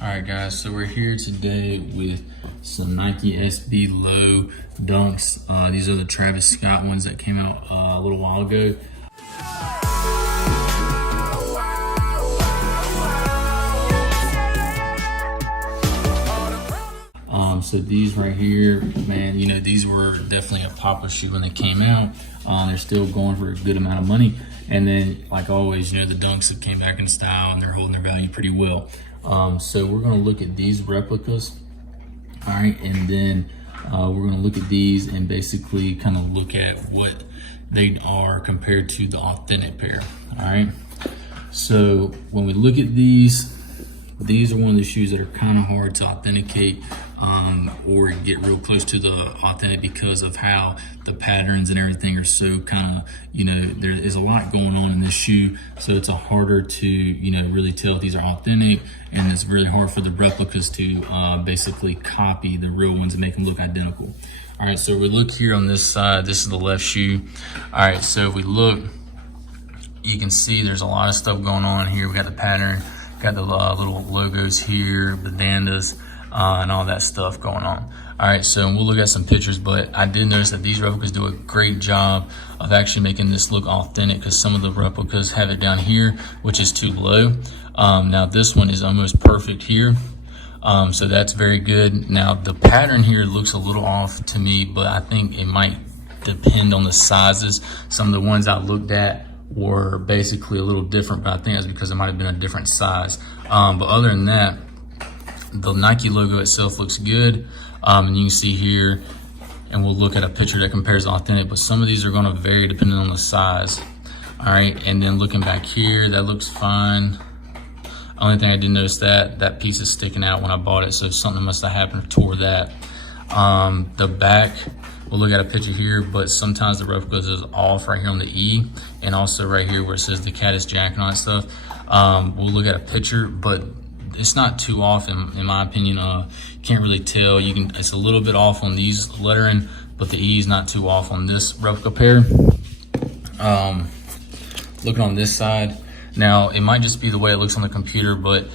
Alright guys, so we're here today with some Nike SB Low Dunks. These are the Travis Scott ones that came out a little while ago. So these right here, man, you know, these were definitely a popular shoe when they came out. They're still going for a good amount of money. And then, like always, you know, the Dunks have came back in style and they're holding their value pretty well. So we're gonna look at these replicas, all right, and then we're gonna look at these and basically kind of look at what they are compared to the authentic pair, all right? So when we look at these are one of the shoes that are kind of hard to authenticate or get real close to the authentic because of how the patterns and everything are so kind of, you know, there is a lot going on in this shoe. So it's harder to, you know, really tell if these are authentic, and it's really hard for the replicas to basically copy the real ones and make them look identical. All right, so we look here on this side, this is the left shoe. All right, so if we look, you can see there's a lot of stuff going on here. We got the pattern, got the little logos here, bandanas, and all that stuff going on. All right, so we'll look at some pictures, but I did notice that these replicas do a great job of actually making this look authentic, because some of the replicas have it down here, which is too low. Now this one is almost perfect here. So that's very good. Now the pattern here looks a little off to me, but I think it might depend on the sizes. Some of the ones I looked at were basically a little different, but I think that's because it might have been a different size. But other than that, the Nike logo itself looks good. And you can see here, and we'll look at a picture that compares authentic, but some of these are gonna vary depending on the size. All right, and then looking back here, that looks fine. Only thing I did notice that piece is sticking out when I bought it, so something must have happened, tore that. The back, we'll look at a picture here, but sometimes the replicas is off right here on the E, and also right here where it says the cat is jacking on stuff. We'll look at a picture, but it's not too off in my opinion. Can't really tell. It's a little bit off on these lettering, but the E is not too off on this replica pair. Looking on this side, now it might just be the way it looks on the computer, but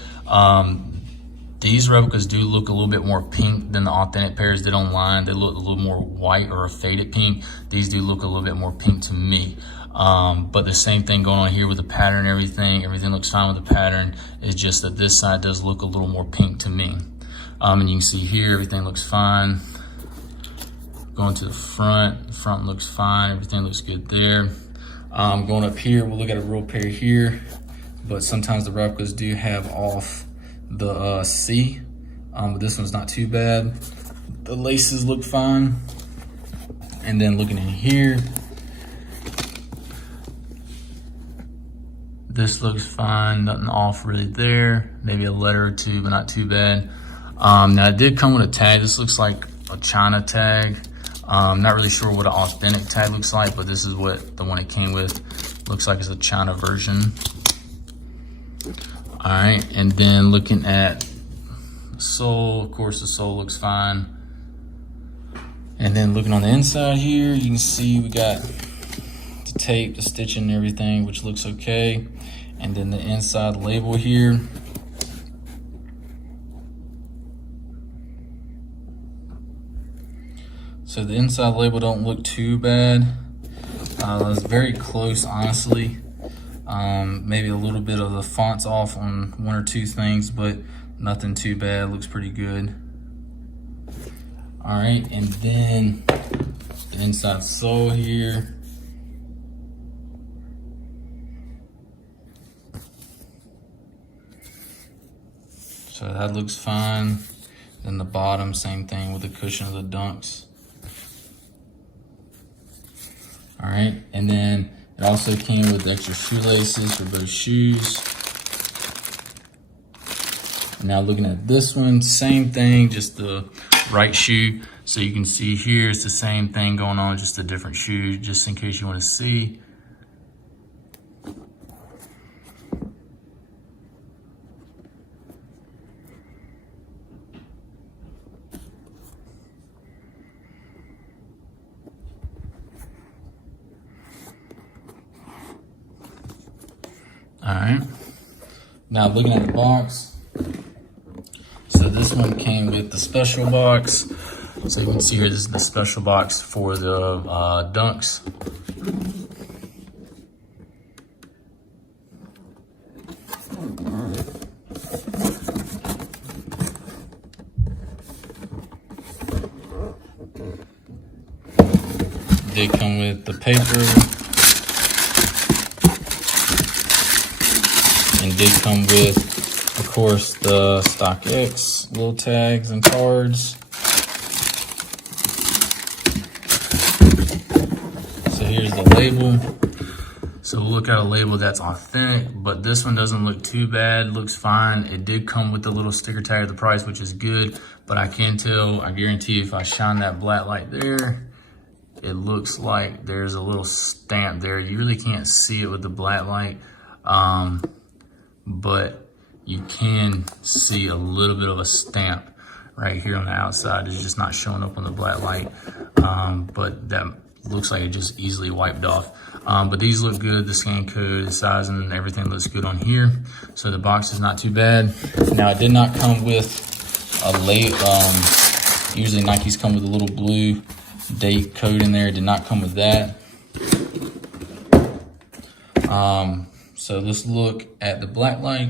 these replicas do look a little bit more pink than the authentic pairs did online. They look a little more white or a faded pink. These do look a little bit more pink to me. But the same thing going on here with the pattern and everything. Everything looks fine with the pattern. It's just that this side does look a little more pink to me. And you can see here, everything looks fine. Going to the front looks fine. Everything looks good there. Going up here, we'll look at a real pair here, but sometimes the replicas do have off the C, but this one's not too bad. The laces look fine. And then looking in here, this looks fine, nothing off really there. Maybe a letter or two, but not too bad. Now it did come with a tag. This looks like a China tag. Not really sure what an authentic tag looks like, but this is what the one it came with. Looks like it's a China version. All right, and then looking at the sole, of course the sole looks fine. And then looking on the inside here, you can see we got the tape, the stitching and everything, which looks okay. And then the inside label here. So the inside label don't look too bad. It's very close, honestly. Maybe a little bit of the font's off on one or two things, but nothing too bad. Looks pretty good. All right, and then the inside sole here. So that looks fine. Then the bottom, same thing with the cushion of the Dunks. All right, and then it also came with extra shoelaces for both shoes. Now looking at this one, same thing, just the right shoe. So you can see here, it's the same thing going on, just a different shoe, just in case you want to see. All right, now looking at the box, this one came with the special box. So you can see here, this is the special box for the dunks. Did come with the paper, and did come with, of course, the StockX little tags and cards. So here's the label. So we'll look at a label that's authentic, but this one doesn't look too bad, looks fine. It did come with the little sticker tag of the price, which is good, but I can tell, I guarantee if I shine that black light there, it looks like there's a little stamp there. You really can't see it with the black light, but you can see a little bit of a stamp right here on the outside. It's just not showing up on the black light, but that looks like it just easily wiped off. But these look good, the scan code, the size, and everything looks good on here. So the box is not too bad. Now, it did not come with a label. Usually Nikes come with a little blue date code in there. It did not come with that. So let's look at the black light.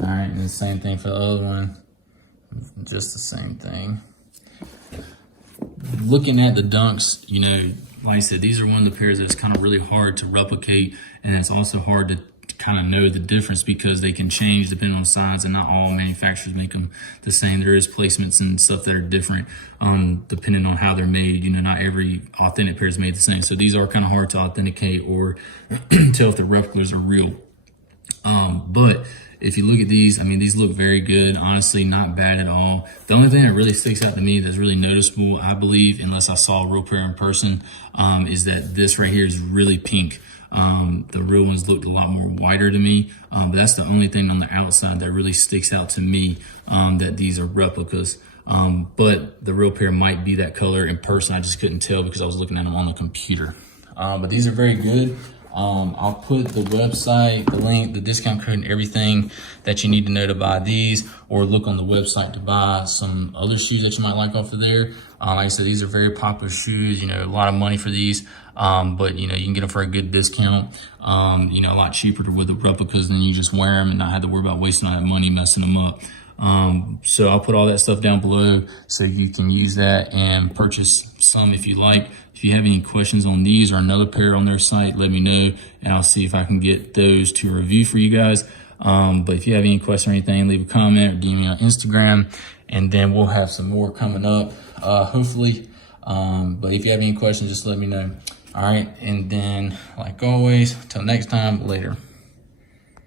All right, and the same thing for the other one, just the same thing. Looking at the dunks, you know, like I said, these are one of the pairs that's kind of really hard to replicate, and it's also hard to kind of know the difference because they can change depending on size, and not all manufacturers make them the same. There is placements and stuff that are different depending on how they're made. You know, not every authentic pair is made the same. So these are kind of hard to authenticate or tell if the replicas are real. But if you look at these, I mean, these look very good. Honestly, not bad at all. The only thing that really sticks out to me that's really noticeable, I believe, unless I saw a real pair in person, is that this right here is really pink. The real ones looked a lot more whiter to me, but that's the only thing on the outside that really sticks out to me, that these are replicas. But the real pair might be that color in person. I just couldn't tell because I was looking at them on the computer. But these are very good. I'll put the website, the link, the discount code, and everything that you need to know to buy these, or look on the website to buy some other shoes that you might like off of there. Like I said, these are very popular shoes, you know, a lot of money for these. But you know, you can get them for a good discount, you know, a lot cheaper with the replicas than you just wear them and not have to worry about wasting all that money messing them up. So I'll put all that stuff down below so you can use that and purchase some if you like. If you have any questions on these or another pair on their site, let me know and I'll see if I can get those to review for you guys. But if you have any questions or anything, leave a comment or DM me on Instagram, and then we'll have some more coming up, hopefully. But if you have any questions, just let me know. All right, and then like always, till next time, later.